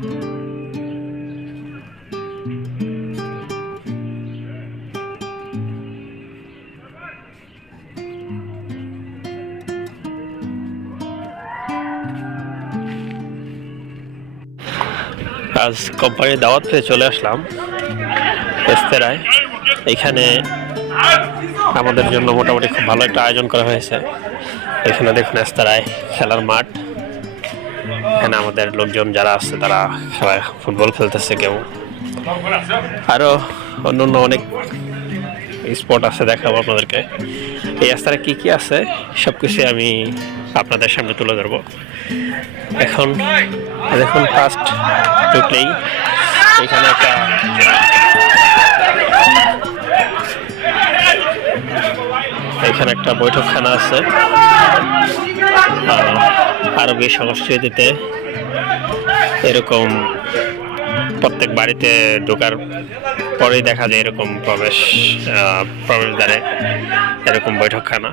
আজ কোম্পানির দাওয়াত পেয়ে চলে আসলাম রেস্তোরাঁয়। এখানে আমাদের জন্য মোটামুটি খুব ভালো একটা আয়োজন করা হয়েছে। এখানে দেখুন রেস্তোরাঁয় খেলার মাঠ, এখানে আমাদের লোকজন যারা আছে তারা ফুটবল খেলতেছে, কেউ আরো অন্যান্য অনেক স্পট আছে, দেখাবো আপনাদেরকে। এই রেস্তোরাঁয় কি কি আছে সবকিছু আমি আপনাদের সামনে তুলে ধরবো। এখন দেখুন ফার্স্ট ঢুকলেই এখানে একটা বৈঠকখানা আছে। আরবি সংস্কৃতিতে এরকম প্রত্যেক বাড়িতে ঢোকার পরেই দেখা যায় এরকম প্রবেশদ্বারে এরকম বৈঠকখানা।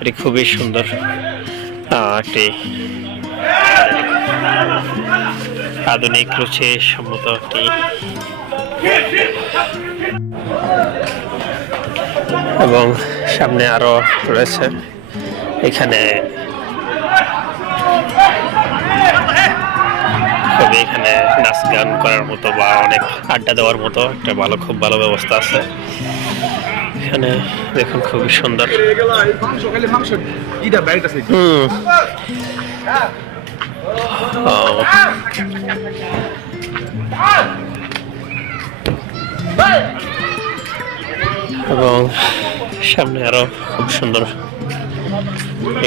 এটি খুবই সুন্দর একটি আধুনিক রুচি সম্মত একটি এবং সামনে আরো রয়েছে এখানে খুবই এখানে নাচ গান করার মতো বা অনেক আড্ডা দেওয়ার মতো একটা খুব ভালো ব্যবস্থা আছে এখানে। দেখুন খুবই সুন্দর। এবং সামনে আরো খুব সুন্দর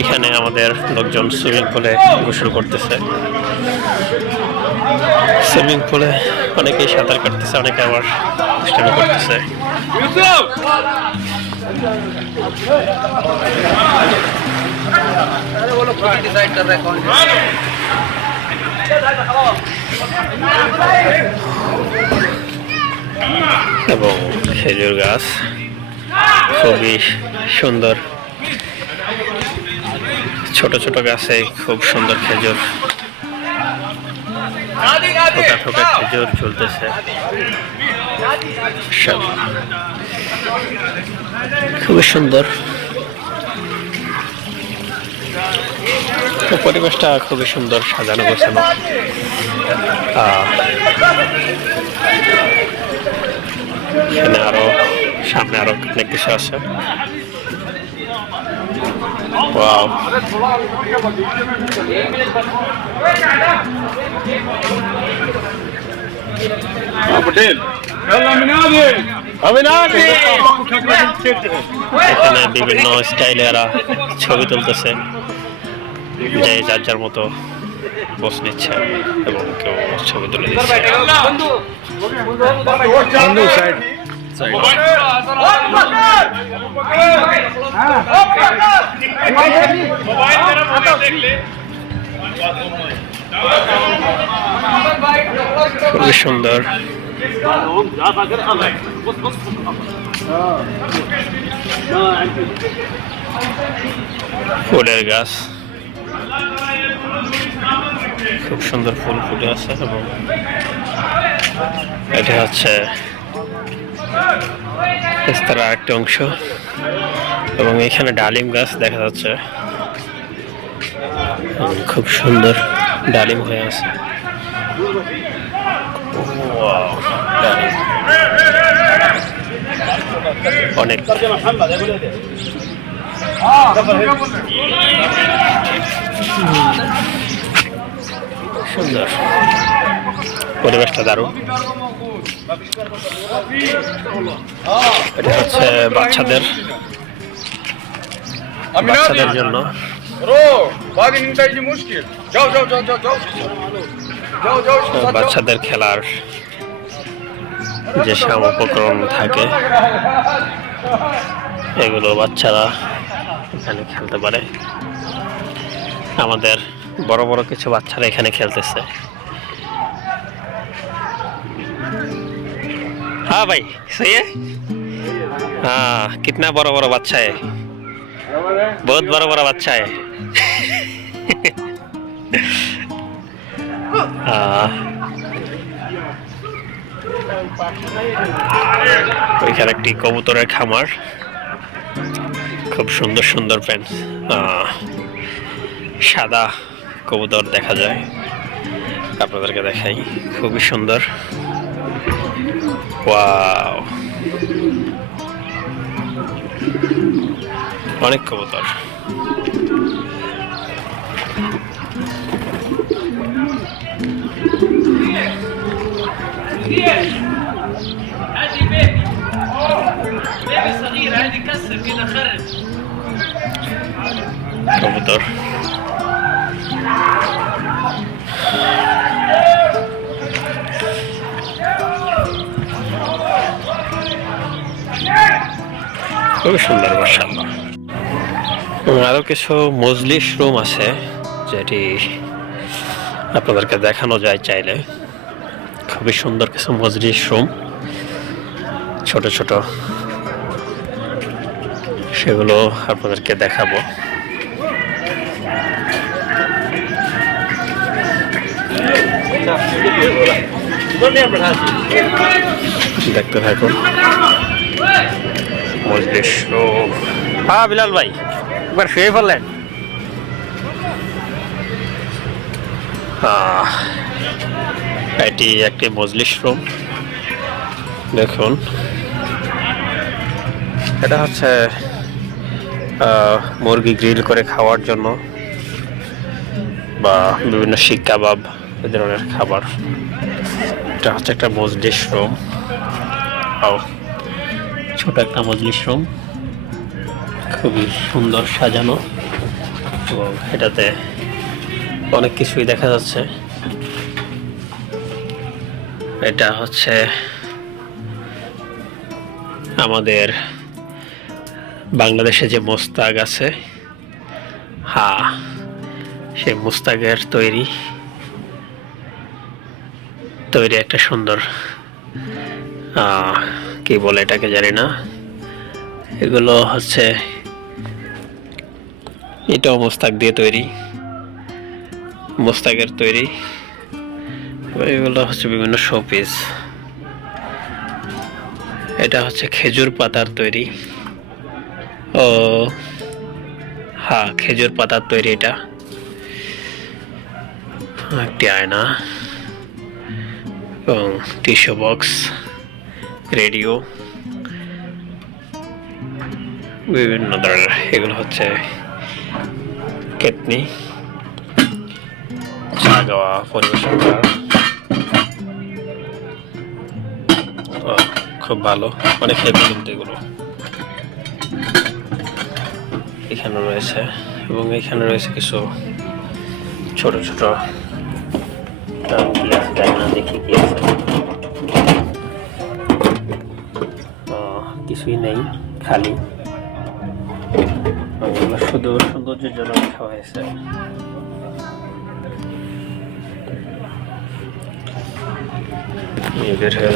এখানে আমাদের লোকজন সুইমিং পুলে গোসল করতেছে। সুইমিং পুলে অনেকেই সাঁতার কাটতেছে, অনেকে আবার স্টাডি করতেছে। এবং খেজুর গাছ খুবই সুন্দর, ছোট ছোট গাছে খুব সুন্দর খেজুর, ঠোকা ঠোকা খেজুর ঝুলতেছে। খুবই সুন্দর, পরিবেশটা খুবই সুন্দর, সাজানো গোছানো। এখানে আরো সামনে আরো অনেক কিছু আছে। ওয়াও, এখানে বিভিন্ন স্টাইলে এরা ছবি তুলতেছে, যে যার যার মতো বস নিচ্ছে এবং কেউ ছবি তুলে দিচ্ছে। খুবই সুন্দর। ফুলের গাছ, খুব সুন্দর ফুল ফুটে আছে এবং এটা হচ্ছে রেস্তোরাঁর একটা অংশ এবং এখানে ডালিম গাছ দেখা যাচ্ছে, খুব সুন্দর ডালিম হয়ে আছে। অনেক সুন্দর পরিবেশটা, দারুণ। এটা হচ্ছে বাচ্চাদের জন্য। বাচ্চাদের খেলার যে সব উপকরণ থাকে এগুলো বাচ্চারা এখানে খেলতে পারে। আমাদের বড় বড় কিছু বাচ্চারা এখানে খেলতেছে। हाँ भाई सही है। हाँ, कितना बड़ा बड़ा बच्चा है, बहुत बड़ा बड़ा बच्चा है। ওইখানে একটি কবুতরের খামার, খুব সুন্দর সুন্দর সাদা কবুতর দেখা যায়, আপনাদেরকে দেখাই, খুবই সুন্দর। ওয়াও, অনেক কবুতর। কবুতর খুবই সুন্দর, মাশাআল্লাহ। আরো কিছু মজলিস রুম আছে, যেটি আপনাদেরকে দেখানো যায় চাইলে। খুবই সুন্দর কিছু মজলিস রুম, ছোট ছোট, সেগুলো আপনাদেরকে দেখাবো। দেখতে থাকুন মজলিস রুম। হ্যাঁ বিলাল ভাই, একবার শুয়ে পড়লেন? এটি একটি মজলিস রুম। দেখুন, এটা হচ্ছে মুরগি গ্রিল করে খাওয়ার জন্য, বা বিভিন্ন শিক কাবাব, এ ধরনের খাবার। এটা হচ্ছে একটা মজলিস রুম, ছোট একটা মজলিস রুম, খুবই সুন্দর সাজানো, এবং এটাতে অনেক কিছুই দেখা যাচ্ছে। এটা হচ্ছে আমাদের বাংলাদেশে যে মোস্তাক আছে, সেই মোস্তাকের তৈরি একটা সুন্দর, কি বলে এটাকে জানি না, এগুলো হচ্ছে, এটাও মোস্তাক দিয়ে তৈরি, মোস্তাকের তৈরি। এগুলো হচ্ছে বিভিন্ন শোপিস। এটা হচ্ছে খেজুর পাতার তৈরি। খেজুর পাতার তৈরি। এটা একটি আয়না এবং টিস্যু বক্স, রেডিও, বিভিন্ন ধরনের। এগুলো হচ্ছে কেতনি, চা দেওয়া, পরিবেশন করা, খুব ভালো, অনেক হেভি কিন্তু এগুলো। এখানে রয়েছে, এবং এখানে রয়েছে কিছু ছোট ছোট, দেখি কি আছে, কিছুই নেই, খালি। শুধু সৌন্দর্যের জন্য রাখা হয়েছে। বের হয়ে